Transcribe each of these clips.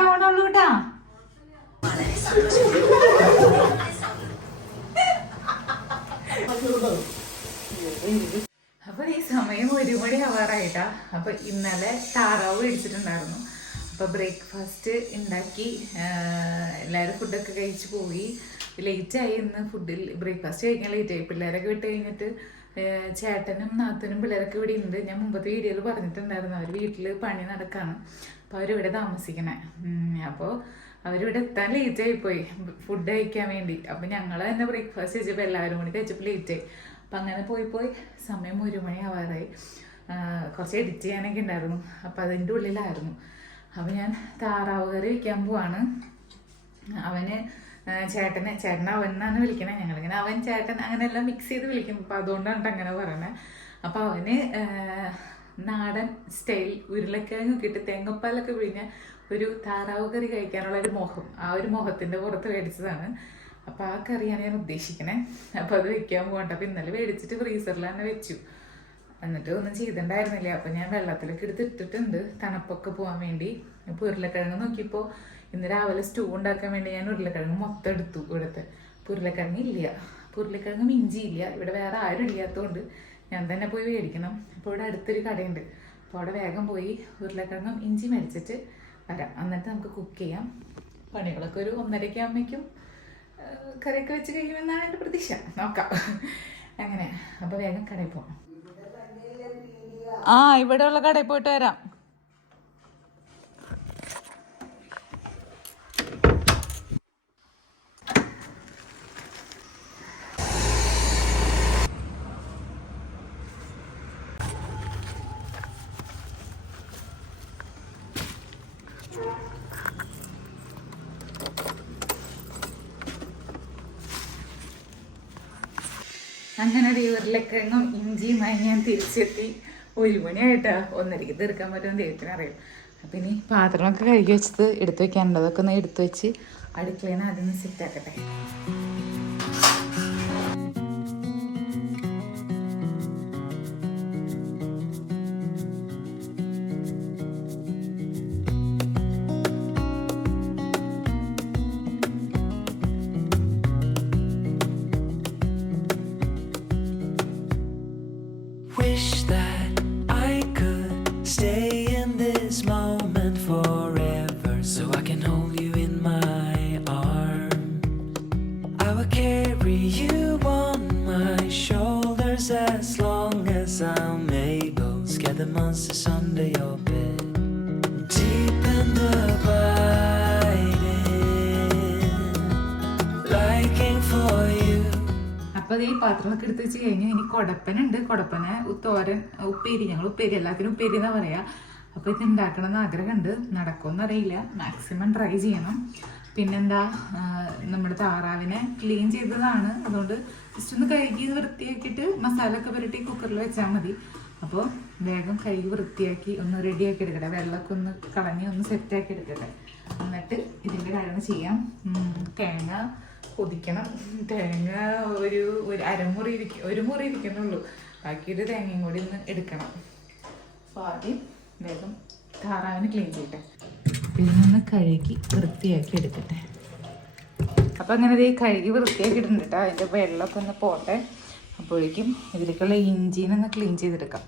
ആവണുള്ളൂ കേട്ടാ. അപ്പൊ ഈ സമയം 1 മണി ആവാറായിട്ടാ. അപ്പൊ ഇന്നലെ താറാവ് മേടിച്ചിട്ടുണ്ടായിരുന്നു. അപ്പൊ ബ്രേക്ക്ഫാസ്റ്റ് ഉണ്ടാക്കി എല്ലാവരും ഫുഡൊക്കെ കഴിച്ച് പോയി. ലേറ്റായി ഇന്ന് ഫുഡിൽ ബ്രേക്ക്ഫാസ്റ്റ് കഴിക്കാൻ ലേറ്റായി. പിള്ളേരൊക്കെ വിട്ട് കഴിഞ്ഞിട്ട് ചേട്ടനും നാത്തനും പിള്ളേരൊക്കെ ഇവിടെ ഉണ്ട്. ഞാൻ മുമ്പത്തെ വീഡിയോയിൽ പറഞ്ഞിട്ടുണ്ടായിരുന്നു അവർ വീട്ടിൽ പണി നടക്കാണ്. അപ്പോൾ അവരിവിടെ താമസിക്കണേ. അപ്പോൾ അവരിവിടെ എത്താൻ ലേറ്റായി പോയി ഫുഡ് കഴിക്കാൻ വേണ്ടി. അപ്പം ഞങ്ങൾ തന്നെ ബ്രേക്ക്ഫാസ്റ്റ് കഴിച്ചപ്പോൾ എല്ലാവരും കൂടി കഴിച്ചപ്പോൾ ലേറ്റായി. അപ്പം അങ്ങനെ പോയി സമയം 1 മണി ആവാറായി. കുറച്ച് എഡിറ്റ് ചെയ്യാനൊക്കെ ഉണ്ടായിരുന്നു. അപ്പം അതിൻ്റെ ഉള്ളിലായിരുന്നു. അപ്പം ഞാൻ താറാവ് കറി വയ്ക്കാൻ പോവാണ്. അവന് ചേട്ടൻ അവൻ എന്നാണ് വിളിക്കണേ. ഞങ്ങളിങ്ങനെ അവൻ ചേട്ടൻ അങ്ങനെയെല്ലാം മിക്സ് ചെയ്ത് വിളിക്കും. അപ്പം അതുകൊണ്ടാണ് അങ്ങനെ പറയണത്. അപ്പം അവന് നാടൻ സ്റ്റൈൽ ഉരുളക്കിഴങ്ങ് ഇട്ട് തേങ്ങപ്പാലൊക്കെ പിഴിഞ്ഞ ഒരു താറാവ് കറി കഴിക്കാനുള്ള ഒരു മോഹം, ആ ഒരു മോഹത്തിൻ്റെ പുറത്ത് മേടിച്ചതാണ്. അപ്പോൾ ആ കറിയാണ് ഞാൻ ഉദ്ദേശിക്കണേ. അപ്പോൾ അത് വെക്കാൻ പോകണ്ട. അപ്പോൾ ഇന്നലെ മേടിച്ചിട്ട് ഫ്രീസറിൽ തന്നെ വെച്ചു. എന്നിട്ട് ഒന്നും ചെയ്തിട്ടുണ്ടായിരുന്നില്ല. അപ്പോൾ ഞാൻ വെള്ളത്തിലൊക്കെ എടുത്തിട്ടിട്ടുണ്ട് തണുപ്പൊക്കെ പോകാൻ വേണ്ടി. ഇപ്പോൾ ഉരുളക്കിഴങ്ങ് നോക്കിയപ്പോൾ ഇന്ന് രാവിലെ സ്റ്റൂ ഉണ്ടാക്കാൻ വേണ്ടി ഞാൻ ഉരുളക്കിഴങ്ങ് മൊത്തം എടുത്തു. ഇവിടുത്തെ ഉരുളക്കിഴങ്ങ് ഇല്ല, ഉരുളക്കിഴങ്ങും ഇഞ്ചിയില്ല. ഇവിടെ വേറെ ആരും ഇല്ലാത്തതുകൊണ്ട് ഞാൻ തന്നെ പോയി മേടിക്കണം. അപ്പോൾ ഇവിടെ അടുത്തൊരു കടയുണ്ട്. അപ്പോൾ അവിടെ വേഗം പോയി ഉരുളക്കിഴങ്ങും ഇഞ്ചി മേടിച്ചിട്ട് വരാം. എന്നിട്ട് നമുക്ക് കുക്ക് ചെയ്യാം. പണികളൊക്കെ ഒരു 1:30 ആകുമ്പോഴേക്കും കറിയൊക്കെ വെച്ച് കഴിയുമെന്നാണ് എൻ്റെ പ്രതീക്ഷ. നോക്കാം അങ്ങനെ. അപ്പോൾ വേഗം കടയിൽ പോകാം. ഇവിടെയുള്ള കടയിൽ പോയിട്ട് വരാം. അങ്ങനെ ഉരുളക്കിഴങ്ങും ഇഞ്ചിയുമായി ഞാൻ തിരിച്ചെത്തി. 1 മണിയായിട്ടാ. 1:30 തീർക്കാൻ പറ്റുമെന്ന് ദൈവത്തിനറിയാം. അപ്പം ഇനി പാത്രമൊക്കെ കഴുകി വെച്ചത് എടുത്തു വെക്കാനുണ്ട്. അതൊക്കെ ഒന്ന് എടുത്തു വെച്ച് അടുക്കളയിൽ നിന്ന് ആദ്യം സെറ്റാക്കട്ടെ. The monsters under your bed, deep and abiding, liking for you. അപ്പോൾ ഈ പാത്രമൊക്കെ എടുത്ത് വെച്ച് കഴിഞ്ഞ് ഇനി കുടപ്പനുണ്ട്. കുടപ്പന് തോരൻ ഉപ്പേരി, ഞങ്ങൾ ഉപ്പേരി എല്ലാത്തിനും ഉപ്പേരി എന്നാ പറയാ. അപ്പോൾ ഇത് ഉണ്ടാക്കണം എന്ന് ആഗ്രഹമുണ്ട്. നടക്കുമെന്ന് അറിയില്ല. മാക്സിമം ട്രൈ ചെയ്യണം. പിന്നെന്താ, നമ്മുടെ താറാവിനെ ക്ലീൻ ചെയ്തതാണ്. അതുകൊണ്ട് ജസ്റ്റ് ഒന്ന് കഴുകി വൃത്തിയാക്കിയിട്ട് മസാല ഒക്കെ പുരട്ടി കുക്കറിൽ വെച്ചാൽ മതി. അപ്പോൾ വേഗം കഴുകി വൃത്തിയാക്കി ഒന്ന് റെഡിയാക്കി എടുക്കട്ടെ. വെള്ളമൊക്കെ ഒന്ന് കളഞ്ഞ് ഒന്ന് സെറ്റാക്കി എടുക്കട്ടെ. എന്നിട്ട് ഇതിൻ്റെ കാര്യങ്ങൾ ചെയ്യാം. തേങ്ങ പൊതിക്കണം. തേങ്ങ ഒരു മുറി ഇരിക്കുന്നുള്ളൂ. ബാക്കിയൊരു തേങ്ങയും കൂടി ഒന്ന് എടുക്കണം. അപ്പോൾ ആദ്യം വേഗം താറാവിന് ക്ലീൻ ചെയ്യട്ടെ. ഇതിനൊന്ന് കഴുകി വൃത്തിയാക്കി എടുക്കട്ടെ. അപ്പോൾ അങ്ങനെ ഇത് കഴുകി വൃത്തിയാക്കി ഇടുന്നുണ്ട് കേട്ടോ. അതിൻ്റെ വെള്ളമൊക്കെ ഒന്ന് പോട്ടെ. അപ്പോഴേക്കും ഇതിലേക്കുള്ള ഇഞ്ചിനൊന്ന് ക്ലീൻ ചെയ്തെടുക്കാം.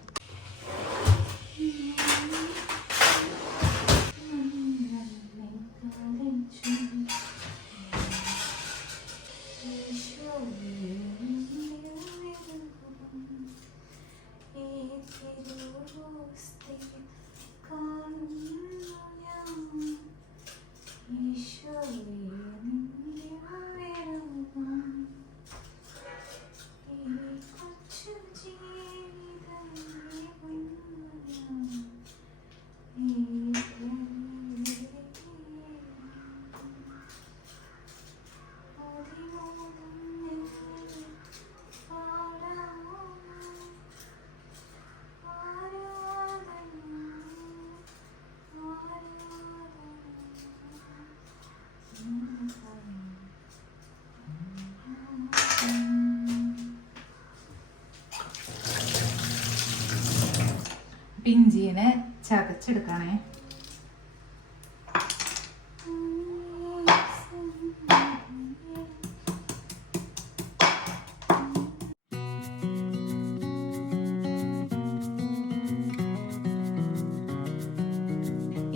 ഇഞ്ചിനെ ചതച്ചെടുക്കണേ.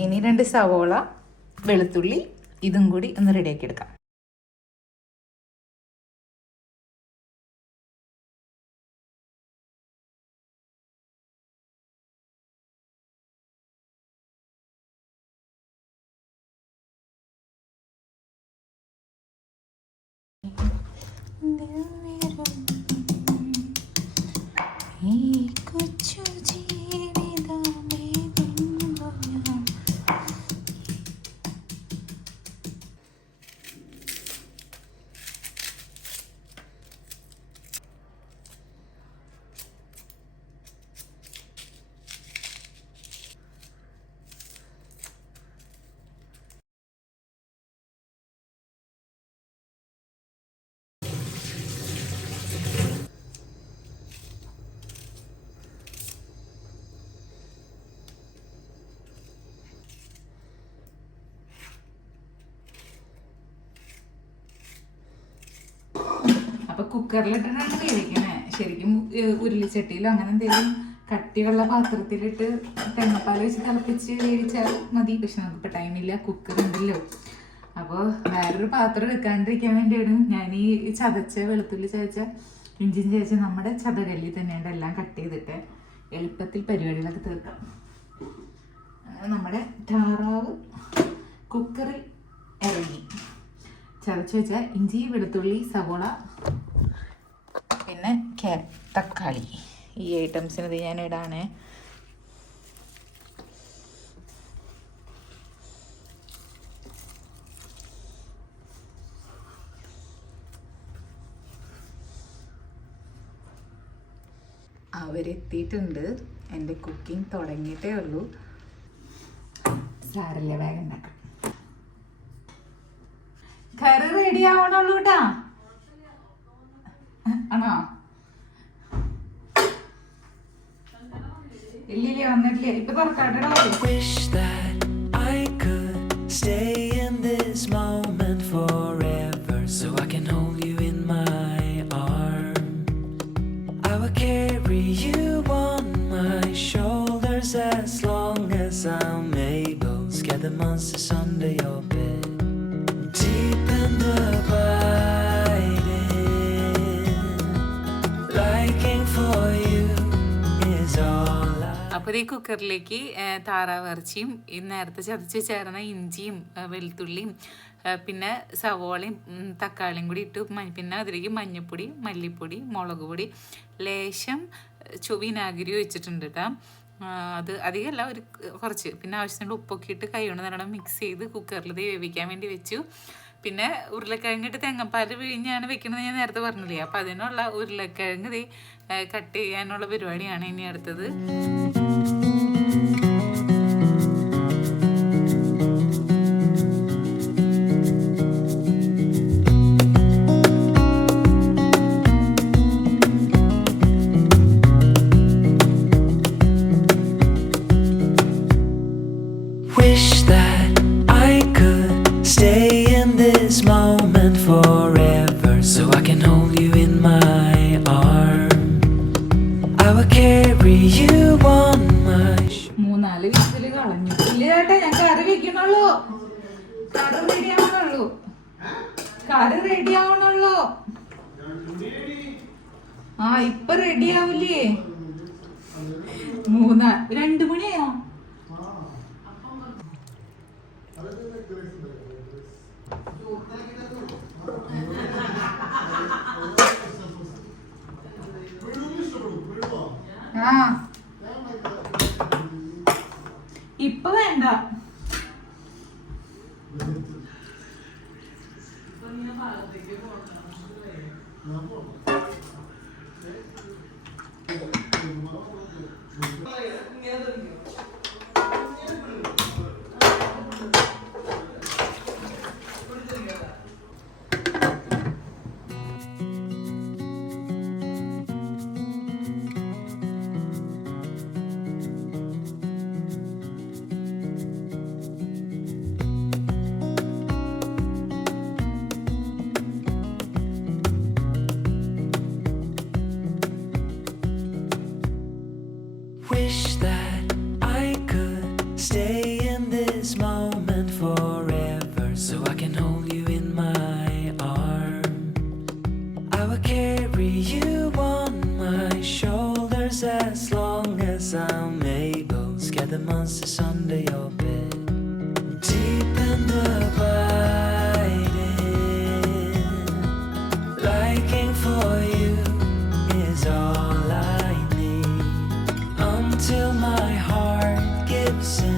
ഇനി 2 സവോള, വെളുത്തുള്ളി ഇതും കൂടി ഒന്ന് റെഡിയാക്കി എടുക്കാം. അപ്പൊ കുക്കറിലിട്ടിട്ടാണ് വേവിക്കണേ. ശരിക്കും ഉരുളിച്ചട്ടിയിലോ അങ്ങനെ എന്തെങ്കിലും കട്ടിയുള്ള പാത്രത്തിലിട്ട് തേങ്ങാപ്പാൽ വെച്ച് തിളപ്പിച്ച് വേവിച്ചാൽ മതി. പക്ഷെ നമുക്കിപ്പോൾ ടൈമില്ല, കുക്കർ ഉണ്ടല്ലോ. അപ്പോൾ വേറൊരു പാത്രം എടുക്കാണ്ടിരിക്കാൻ വേണ്ടിയാണ് ഞാൻ ഈ ചതച്ച വെളുത്തുള്ളി ചതച്ച ഇഞ്ചിയും ചതച്ച നമ്മുടെ ചതകല്ലി തന്നെയുണ്ട് എല്ലാം കട്ട് ചെയ്തിട്ട് എളുപ്പത്തിൽ പരിപാടികളൊക്കെ തീർക്കാം. നമ്മുടെ താറാവ് കുക്കറിൽ ഇറങ്ങി. ചതച്ച് വെച്ച ഇഞ്ചി, വെളുത്തുള്ളി, സവോള, പിന്നെ തക്കാളി, ഈ ഐറ്റംസിനത് ഞാൻ ഇടാണ്. അവരെത്തിയിട്ടുണ്ട്. എൻ്റെ കുക്കിംഗ് തുടങ്ങിയിട്ടേ ഉള്ളൂ. സാരല്ല, വേഗം ഉണ്ടാക്കാം. കറി റെഡി ആവണുള്ളൂ കേട്ടാ. ആണോ? ഇല്ലില്ലേ, വന്നിട്ടില്ലേ. ഇപ്പൊ തുറക്കാട്ടോ. Wish that I could stay in this moment forever, so I can hold you in my arm. I will carry you on my shoulders as long as I'm able. Scare the monsters under your bed. Deep in the liking for you is all I... അപ്പോൾ ഈ കുക്കറിലേക്ക് താറാവ് ഇറച്ചിയും ഈ നേരത്തെ ചതച്ച് ചേർന്ന ഇഞ്ചിയും വെളുത്തുള്ളിയും പിന്നെ സവോളയും തക്കാളിയും കൂടി ഇട്ട് പിന്നെ അതിലേക്ക് മഞ്ഞൾപ്പൊടി, മല്ലിപ്പൊടി, മുളക് പൊടി, ലേശം വിനാഗിരി വെച്ചിട്ടുണ്ട് കേട്ടോ. അത് അധികമല്ല, ഒരു കുറച്ച്. പിന്നെ ആവശ്യത്തിനുള്ള ഉപ്പൊക്കെ ഇട്ട് കൈ കൊണ്ട് നല്ലോണം മിക്സ് ചെയ്ത് കുക്കറിൽ വേവിക്കാൻ വേണ്ടി വെച്ചു. പിന്നെ ഉരുളക്കിഴങ്ങിട്ട് തേങ്ങാപ്പാൽ പിഴിഞ്ഞാണ് വെക്കണമെന്ന് ഞാൻ നേരത്തെ പറഞ്ഞില്ലേ. അപ്പം അതിനുള്ള ഉരുളക്കിഴങ്ങ് കട്ട് ചെയ്യാനുള്ള പരിപാടിയാണ് ഇനി അടുത്തത്. Wish that I could stay in this moment forever, so I can hold you in my arm. I will carry you on my... 3-4 whistle കളഞ്ഞു. ഇല്ല ചേട്ടാ, ഞാൻ കറി വെക്കണുള്ളൂ. കറി റെഡി ആവണുള്ളൂ. ഇപ്പൊ റെഡി ആവില്ലേ? 2 മണിയോ? ഇപ്പൊ വേണ്ട. monsters under your bed. Deep in the abiding, liking for you is all I need. Until my heart gives in.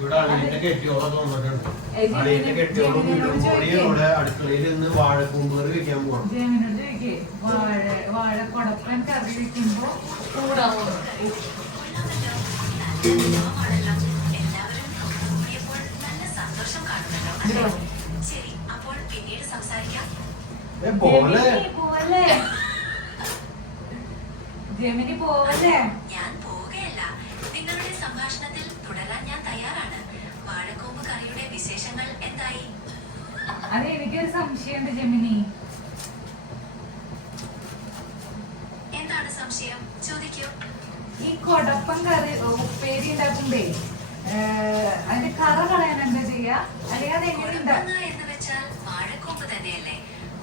ഇവിടെ അളിയന്റെ കെട്ടിയോളൊക്കെ വന്നിട്ടുണ്ട്. അളിയന്റെ കെട്ടിയോളം വീടുകൂടിയോടെ അടുക്കളയിൽ നിന്ന് വാഴക്കൂമ്പുകറി വെക്കാൻ പോകണം. വാഴക്കൊടപ്പൻ കറി വെക്കുമ്പോ കൂടാവോ? ജെമിനി പോവല്ലേ? ഞാൻ പോവുകയല്ല. നിങ്ങളുടെ സംഭാഷണത്തിൽ തുടരാൻ ഞാൻ തയ്യാറാണ്. വാഴക്കൂമ്പ് കറിയുടെ വിശേഷങ്ങൾ എന്തായി? അത് എനിക്കൊരു സംശയമുണ്ട് ജെമിനി. എന്താണ് സംശയം? ചോദിക്കൂ. ഈ കൊടപ്പൻ കറി ഉപ്പേരി ഉണ്ടാക്കുമ്പേ അതിന്റെ കറ കളയാൻ എന്താ ചെയ്യാ? അല്ലെങ്കിൽ അതെങ്ങനെ എന്ന് വെച്ചാൽ വാഴക്കൂമ്പ് തന്നെയല്ലേ.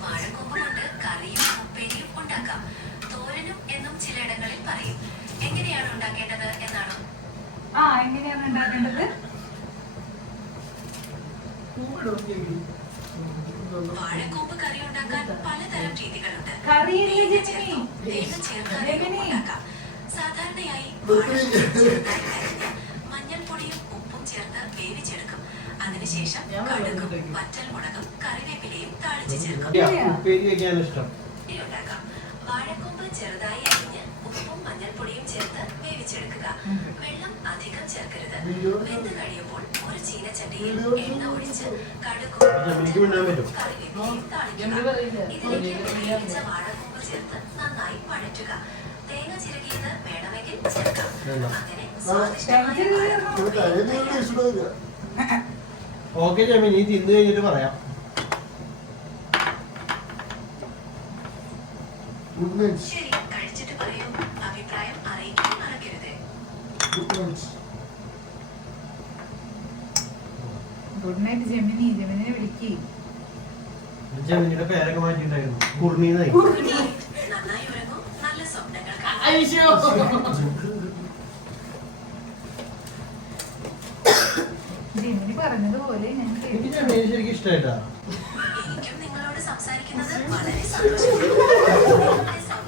വാഴക്കൂമ്പ് കൊണ്ട് കറിയും ഉപ്പേരിയും ഉണ്ടാക്കാം. തോരനും എന്നും ചിലയിടങ്ങളിൽ പറയും. എങ്ങനെയാണ് ഉണ്ടാക്കേണ്ടത് എന്നാണോ? എങ്ങനെയാണ് ഉണ്ടാക്കേണ്ടത്? വാഴക്കൂമ്പ് കറി ഉണ്ടാക്കാൻ പലതരം രീതികളുണ്ട്. തേങ്ങ ചേർത്ത് ഉണ്ടാക്കാം. സാധാരണയായി മഞ്ഞൾപ്പൊടിയും ഉപ്പും ചേർത്ത് വേവിച്ചെടുക്കും. അതിനുശേഷം കടുകും വറ്റൽമുളകും കറിവേപ്പിലയും താളിച്ച് ചേർക്കും. ഉണ്ടാക്കാം. വാഴക്കൂമ്പ് ചെറുതായി അരിഞ്ഞ് ഉപ്പും മഞ്ഞൾപ്പൊടിയും ചേർത്ത് വേവിച്ചെടുക്കുക. വെള്ളം അധികം ചേർക്കരുത്. വെന്ത് കഴിയുമ്പോൾ ഒരു ചീനച്ചട്ടിയിൽ എണ്ണ ഒഴിച്ച് കടുകും കറിവേപ്പിലയും താളിക്കുക. ഇതിലേക്ക് വേവിച്ച വാഴക്കൂമ്പ് ചേർത്ത് നന്നായി വഴറ്റുക. തേങ്ങ ചിരകിയത് വേണമെങ്കിൽ ചേർക്കാം. അങ്ങനെ സ്വാദിഷ്ടമായ ഓക്കെ ജെമിനി, തിന്നു കഴിഞ്ഞിട്ട് പറയാം. ശരി, കഴിച്ചിട്ട് പറയൂ. അഭിപ്രായം അറിയിക്കാൻ മറക്കരുത്. Good night Gemini. ജെമിനെ വിളിക്ക്. ജെമിനിയുടെ പേരൊക്കെ മാറ്റിണ്ടായിരുന്നു. കുർണീന്നായി. നന്നായി ഉറങ്ങൂ. നല്ല സ്വപ്നങ്ങൾ ജെമിനി പറഞ്ഞതുപോലെ ഞാൻ എനിക്ക് ജെമിനി ശരിക്കും ഇഷ്ടമായിട്ടാ. എനിക്കും നിങ്ങളോട് സംസാരിക്കുന്നത് വളരെ സന്തോഷമാണ്.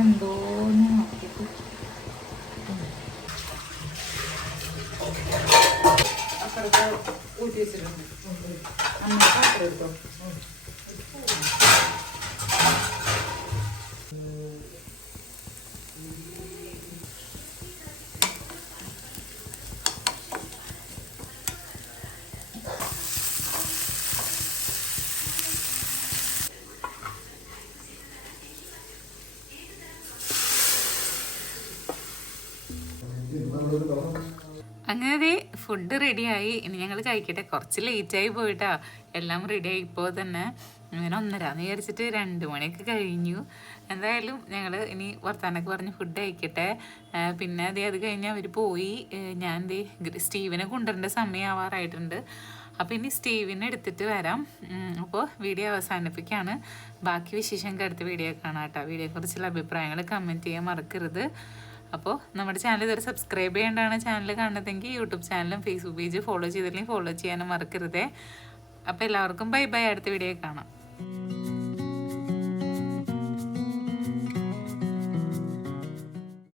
എന്തോന്ന് അപ്പുറത്ത് ഊറ്റി വെച്ചിട്ടുണ്ട്. അമ്മ പാത്രം എടുത്തോ. അങ്ങനെ ഫുഡ് റെഡിയായി. ഇനി ഞങ്ങൾ കഴിക്കട്ടെ. കുറച്ച് ലേറ്റായി പോയിട്ടാ. എല്ലാം റെഡിയായി. ഇപ്പോൾ തന്നെ ഇങ്ങനെ 1:30 വിചാരിച്ചിട്ട് 2 മണിയൊക്കെ കഴിഞ്ഞു. എന്തായാലും ഞങ്ങൾ ഇനി വർത്താനൊക്കെ പറഞ്ഞ് ഫുഡ് കഴിക്കട്ടെ. പിന്നെ അത് കഴിഞ്ഞ് അവർ പോയി. ഞാൻ സ്റ്റീവിനെ കൊണ്ടുവരേണ്ട സമയമാവാറായിട്ടുണ്ട്. അപ്പോൾ ഇനി സ്റ്റീവിനെ എടുത്തിട്ട് വരാം. അപ്പോൾ വീഡിയോ അവസാനിപ്പിക്കുകയാണ്. ബാക്കി വിശേഷം അടുത്ത വീഡിയോ കാണാം കേട്ടോ. വീഡിയോയെക്കുറിച്ചുള്ള അഭിപ്രായങ്ങൾ കമൻറ്റ് ചെയ്യാൻ മറക്കരുത്. അപ്പോൾ നമ്മുടെ ചാനൽ ഇതുവരെ സബ്സ്ക്രൈബ് ചെയ്യേണ്ടതാണ് ചാനൽ കാണുന്നതെങ്കിൽ യൂട്യൂബ് ചാനലും ഫേസ്ബുക്ക് പേജ് ഫോളോ ചെയ്തില്ലെങ്കിൽ ഫോളോ ചെയ്യാനും മറക്കരുതേ. അപ്പോൾ എല്ലാവർക്കും ബൈ ബൈ. അടുത്ത വീഡിയോ കാണാം.